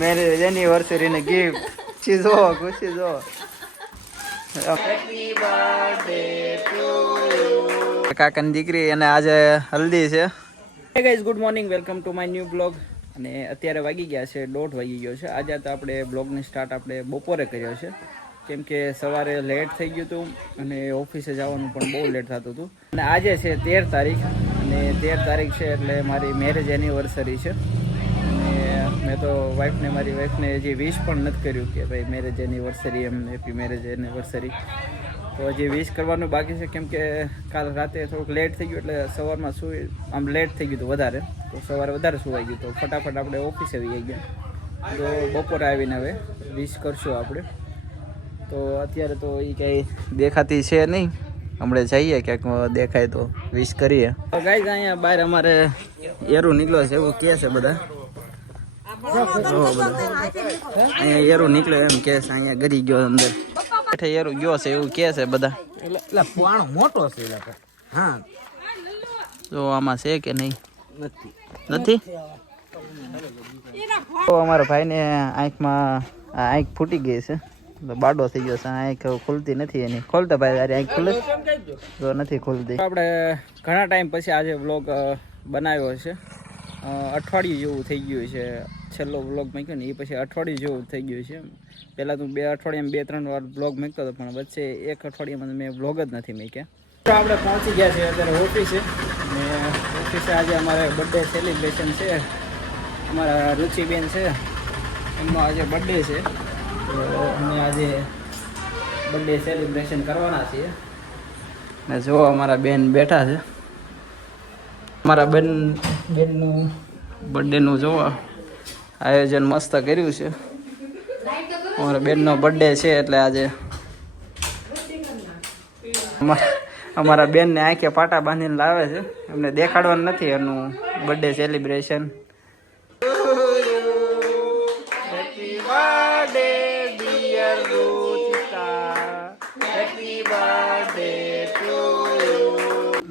Marriage anniversary ને gift ચીજો ખુશી જો હેપી બર્થડે ટુ યુ કાકાની દીકરી અને આજે હલ્દી છે. Hey guys good morning, welcome to my new blog. અને અત્યારે વાગી ગયા છે 1:30 વાગી ગયો છે. આજે તો આપણે બ્લોગની સ્ટાર્ટ આપણે બપોરે કર્યો છે, કેમ કે સવારે લેટ થઈ ગયું હતું અને ઓફિસે જવાનું પણ બહુ લેટ થતું હતું. અને આજે છે 13 તારીખ અને 13 તારીખ છે એટલે મારી મેરેજ એનિવર્સરી છે. મેં તો મારી વાઈફને હજી વિશ પણ નથી કર્યું કે ભાઈ marriage anniversary, am happy marriage anniversary. તો હજી વિશ કરવાનું બાકી છે, કેમ કે કાલ રાતે થોડુંક લેટ થઈ ગયું એટલે સવારમાં આમ લેટ થઈ ગયું હતું વધારે, તો સવારે વધારે સુવાઈ ગયું. તો ફટાફટ આપણે ઓફિસે આવી ગયા, તો બપોરે આવીને હવે વિશ કરશું આપણે. તો અત્યારે તો એ કંઈ દેખાતી છે નહીં, હમણાં જઈએ ક્યાંક દેખાય તો વિશ કરીએ. તો ગાઈઝ અહીંયા બહાર અમારે એરું નીકળ્યો છે એવું કહે છે બધા. અહીંયા એરું નીકળ્યો એમ કે છે, અહીંયા ગરી ગયો અંદર એરું ગયો છે એવું કે છે બધા. એટલે પાણો મોટો છે. હા તો આમાં છે કે નહીં? નથી. તો અમારા ભાઈને આંખમાં આંખ ફૂટી ગઈ છે, બાડો થઈ ગયો છે, આંખ ખુલતી નથી એની. ખોલતા ભાઈ તારી આંખ ખુલે તો નથી ખુલતી. આપણે ઘણા ટાઈમ પછી આજે વ્લોગ બનાવ્યો છે. અઠવાડિયું જેવું થઈ ગયું છે. છેલ્લો વ્લોગ મૂક્યો ને એ પછી અઠવાડિયું જેવું થઈ ગયું છે. પહેલાં તો 2 અઠવાડિયામાં 2-3 વાર વ્લોગ મૂકતો હતો, પણ વચ્ચે 1 અઠવાડિયામાં મેં વ્લોગ જ નથી મૂક્યા. તો આપણે પહોંચી ગયા છીએ અત્યારે ઓફિસે. ને ઓફિસે આજે અમારે બર્થડે સેલિબ્રેશન છે. અમારા રુચિબેન છે, એમનો આજે બર્થડે છે, તો અમે આજે બર્થડે સેલિબ્રેશન કરવાના છીએ. ને જો અમારા બેન બેઠા છે. અમારા બેનનું બર્થડેનું જોવા આયોજન મસ્ત કર્યું છે. અમારા બેનનો બર્થડે છે એટલે આજે અમારા બેનને આંખે પાટા બાંધીને લાવે છે. એમને દેખાડવાનું નથી એનું birthday celebration. Happy birthday dear Ruchita, happy birthday to you.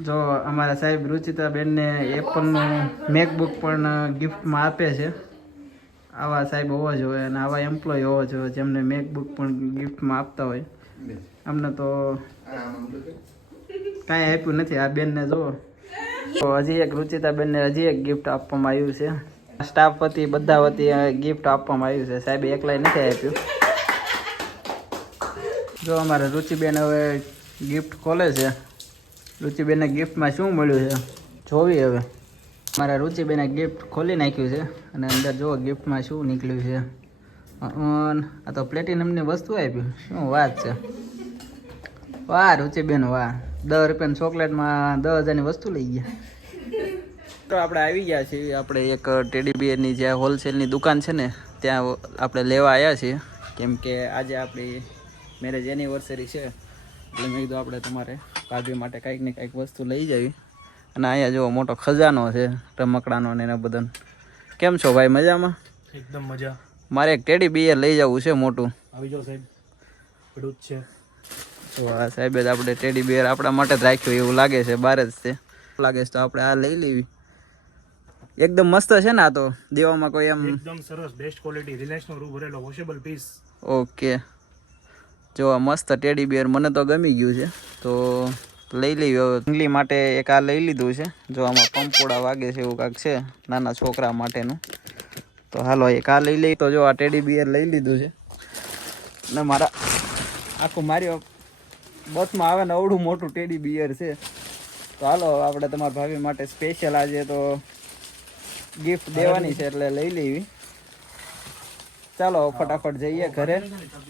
જો અમારા સાહેબ રુચિતા બેનને એપલનું મેકબુક પણ ગિફ્ટમાં આપે છે. આવા સાહેબ હોવા જોઈએ અને આવા એમ્પ્લોય હોવા જોઈએ જેમને મેકબુક પણ ગિફ્ટમાં આપતા હોય. અમને તો કાંઈ આપ્યું નથી. આ બેનને જુઓ, તો હજી એક રુચિતા બેનને હજી એક ગિફ્ટ આપવામાં આવ્યું છે. સ્ટાફ વતી બધા વતી ગિફ્ટ આપવામાં આવ્યું છે. સાહેબે એકલાય નથી આપ્યું. જો અમારે રુચિબેન હવે ગિફ્ટ ખોલે છે. રુચિબેનને ગિફ્ટમાં શું મળ્યું છે જોવી હવે. મારા રુચિબેને ગિફ્ટ ખોલી નાખ્યું છે અને અંદર જો ગિફ્ટમાં શું નીકળ્યું છે. આ તો પ્લેટિનમની વસ્તુ આપી. શું વાત છે, વાહ રુચિબેન વાહ. 10 રૂપિયાની ચોકલેટમાં 10,000ની વસ્તુ લઈ ગયા. તો આપણે આવી ગયા છીએ. આપણે એક ટેડી બિયરની જે હોલસેલની દુકાન છે ને ત્યાં આપણે લેવા આવ્યા છીએ, કેમ કે આજે આપણી મેરેજ એનિવર્સરી છે એટલે મેં કીધું આપણે તમારે ભાભી માટે કંઈક ને કંઈક વસ્તુ લઈ જવી. અને અહીંયા જો મોટો ખજાનો છે રમકડાનો ને એના બધા. કેમ છો ભાઈ? મજામાં? એકદમ મજા. મારે એક ટેડી બિયર લઈ જવું છે મોટું. આવી જાઓ સાહેબ, પડું જ છે. તો આ સાહેબે આપણે ટેડી બિયર આપણા માટે જ રાખ્યું એવું લાગે છે, બહાર જ છે લાગે છે. તો આપણે આ લઈ લેવી. એકદમ મસ્ત છે ને આ તો, દેવામાં કોઈ એમ એકદમ સરસ, બેસ્ટ ક્વોલિટી, રિલાયન્સનો રૂ ભરેલો વોશેબલ પીસ. ઓકે, જો આ મસ્ત ટેડી બિયર મને તો ગમી ગયું છે. તો લઈ લઈ. જંગલી માટે એક આ લઈ લીધું છે. જો આમાં પંપોડા વાગે છે એવું કાંઈક છે નાના છોકરા માટેનું. તો હાલો એક આ લઈ લઈ. તો જો આ ટેડી બિયર લઈ લીધું છે ને મારા આખું મારી બસમાં આવે ને અવડું મોટું ટેડી બિયર છે. તો હાલો આપણે તમારા ભાભી માટે સ્પેશિયલ આજે તો ગિફ્ટ દેવાની છે એટલે લઈ લેવી. ચાલો ફટાફટ જઈએ ઘરે.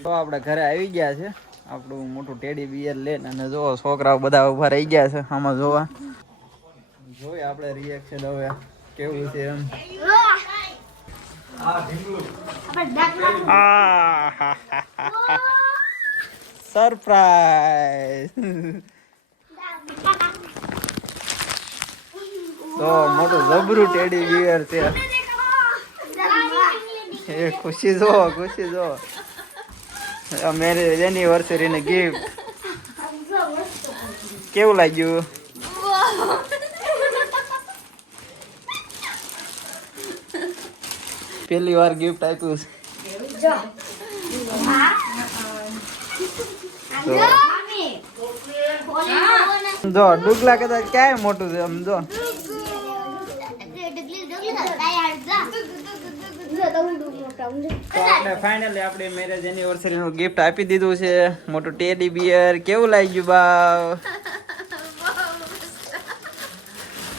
તો આપણે ઘરે આવી ગયા છે. આપણું મોટું ટેડી બિયર લઈને અને જો છોકરાઓ બધા ઉભા રહી ગયા છે આમાં જોવા. જોઈએ આપણે રિએક્શન હવે કેવું છે એમ. સરપ્રાઈઝ. તો મોટું જબરું ટેડી બિયર છે. એ ખુશી જો, ખુશી જો. મેરેજ એનિવર્સરી ને ગિફ્ટ કેવું લાગ્યું? પહેલી વાર ગિફ્ટ આપ્યું છે. જો ડુગલા કદાચ ક્યાંય મોટું છે આમ જો. તો આપણે ફાઇનલી આપણી મેરેજ એનિવર્સરી નું ગિફ્ટ આપી દીધું છે. મોટું ટેડી બિયર. કેવું લાગ્યું બા?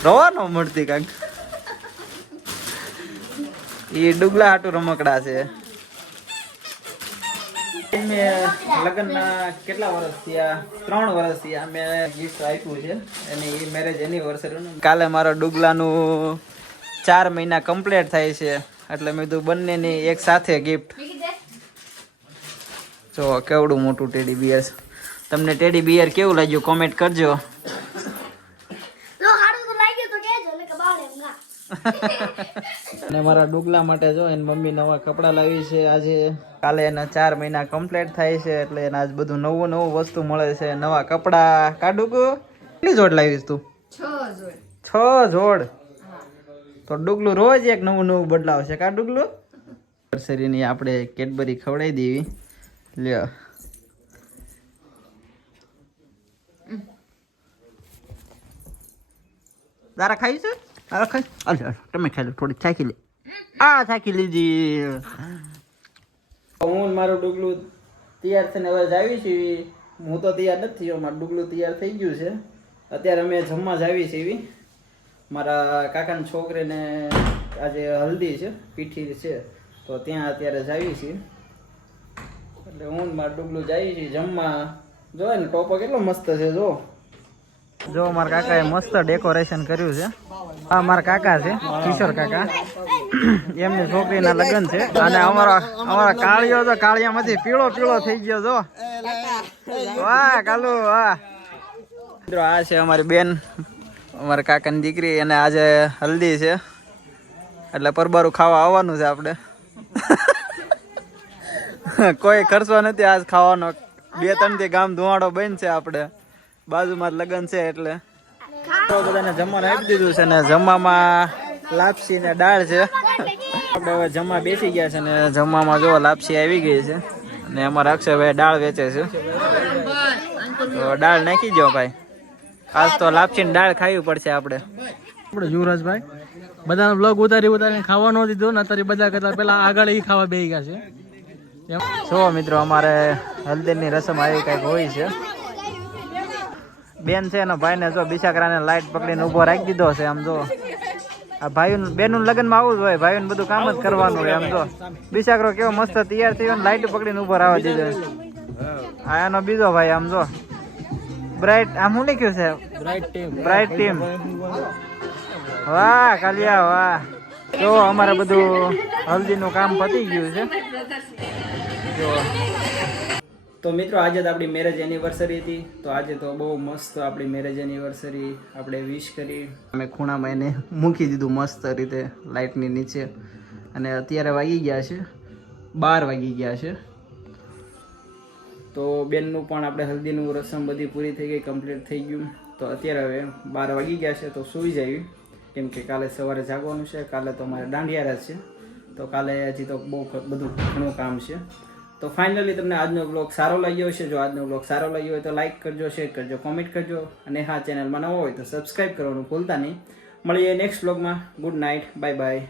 રવા ન મળતી કાંક. એ ડુગલા હાટું રમકડા છે. લગ્નના કેટલા વર્ષ થયા? 3 વર્ષ થયા મેં ગિફ્ટ આપ્યું છે અને એ મેરેજ એનિવર્સરી. કાલે મારા ડુગલાનું 4 મહિના કમ્પ્લીટ થાય છે એટલે મેં કીધું બંનેની એક સાથે ગિફ્ટ. જો કેવડું મોટું ટેડી બિયર છે. તમને ટેડી બિયર કેવું લાગ્યું કોમેન્ટ કરજો. અને મારા ડુગલા માટે જો એની મમ્મી નવા કપડાં લાવી છે આજે. કાલે એના 4 મહિના કમ્પ્લીટ થાય છે એટલે એને આજ બધું નવું નવું વસ્તુ મળે છે. નવા કપડાં. કાડુગુ કેટલી જોડ લાવીશ તું? 6 જોડ. તો ડુગલું રોજ એક નવું નવું બદલાવશે. કા ડુગલું? નર્સરીની આપણે કેડબરી ખવડાવી દેવી. લ્યો. તારા ખાઈ છે? તારા ખાઈ? અરે તમે ખાઈ લો, થોડી ચાખી લે. આ ચાખી લીધી. હું મારું ડુગલું તૈયાર થઈને હવે જાવી છીએ. હું તો તૈયાર નથી થયો, મારું ડુગલું તૈયાર થઈ ગયું છે. અત્યારે અમે જમવા જાવી છીએ. મારા કાકાની છોકરીને આજે હલ્દી છે, પીઠી છે, તો ત્યાં અત્યારે જાવી છીએ. એટલે હું મારું ડુગલું જઈએ છીએ જમવા. જો ને ટોપો કેટલો મસ્ત છે. જો મારા કાકાએ મસ્ત ડેકોરેશન કર્યું છે. આ મારા કાકા છે, કિશોર કાકા. એમની છોકરીના લગ્ન છે અને અમારા કાળિયો તો કાળિયામાંથી પીળો પીળો થઈ ગયો. જો વાહ કાલુ વાહ. મિત્રો આ છે અમારી બેન, અમારા કાકાની દીકરી. અને આજે હલ્દી છે એટલે પરબારું ખાવા આવવાનું છે આપણે. કોઈ ખર્ચો નથી આજ ખાવાનો. 2-3 થી ગામ ધુવાડો બન છે. આપણે બાજુમાં લગ્ન છે એટલે બધાને જમવાનું આપી દીધું છે. ને જમવામાં લાપસી ને દાળ છે. આપણે હવે જમવા બેસી ગયા છે ને જમવામાં જો લાપસી આવી ગઈ છે. અને અમારા અક્ષયભાઈ દાળ વેચે છે, તો દાળ નાખી દો ભાઈ. આજ તો લાપસી ને દાળ ખાવી પડશે આપણે. યુવરાજભાઈ બધાનો બ્લોગ ઉતારીને ખાવાનો દીધો ને અત્યારે બધા કરતા પેલા આગળ એ ખાવા બેસી ગયા છે. જો મિત્રો અમારે હલ્દીની રસમ આવી કઈક હોય છે. બેન છે ને ભાઈ ને જો બિચારાને લાઈટ પકડીને ઉભો રાખી દીધો છે. આમ જો આ ભાઈ બેનું લગ્નમાં આવું જ હોય, ભાઈ બધું કામ જ કરવાનું હોય. આમ જો બિચારો કેવો મસ્ત તૈયાર થયો ને લાઈટ પકડીને ઉભો રાખવા દીધો. આ એનો બીજો ભાઈ. આમ જો બ્રાઇટ. આમ શું લખ્યું છે? Bright team. વાહ કાલિયા વાહ. જો અમારે બધું હલ્દીનું કામ પતી ગયું છે. જો તો મિત્રો આજે તો આપણી મેરેજ એનિવર્સરી હતી. તો આજે તો બહુ મસ્ત આપણી મેરેજ એનિવર્સરી આપણે વિશ કરી. અમે ખૂણામાં એને મૂકી દીધું મસ્ત રીતે લાઇટની નીચે. અને અત્યારે વાગી ગયા છે 12 વાગી ગયા છે. તો બેનનું પણ આપણે હલ્દીનું રસમ બધી પૂરી થઈ ગઈ, કમ્પ્લીટ થઈ ગયું. તો અત્યારે હવે 12 વાગી ગયા છે તો સૂઈ જઈએ, કેમ કે કાલે સવારે જાગવાનું છે. કાલે તો અમારે દાંડિયા રાત છે, તો કાલે હજી તો બહુ બધું ઘણું કામ છે. તો ફાઇનલી તમને આજનો બ્લોગ સારો લાગ્યો હશે. જો આજનો બ્લોગ સારો લાગ્યો હોય તો લાઇક કરજો, શેર કરજો, કોમેન્ટ કરજો. અને હા, ચેનલમાં નવો હોય તો સબસ્ક્રાઈબ કરવાનું ભૂલતા નહીં. મળીએ નેક્સ્ટ બ્લોગમાં. Good night, bye bye.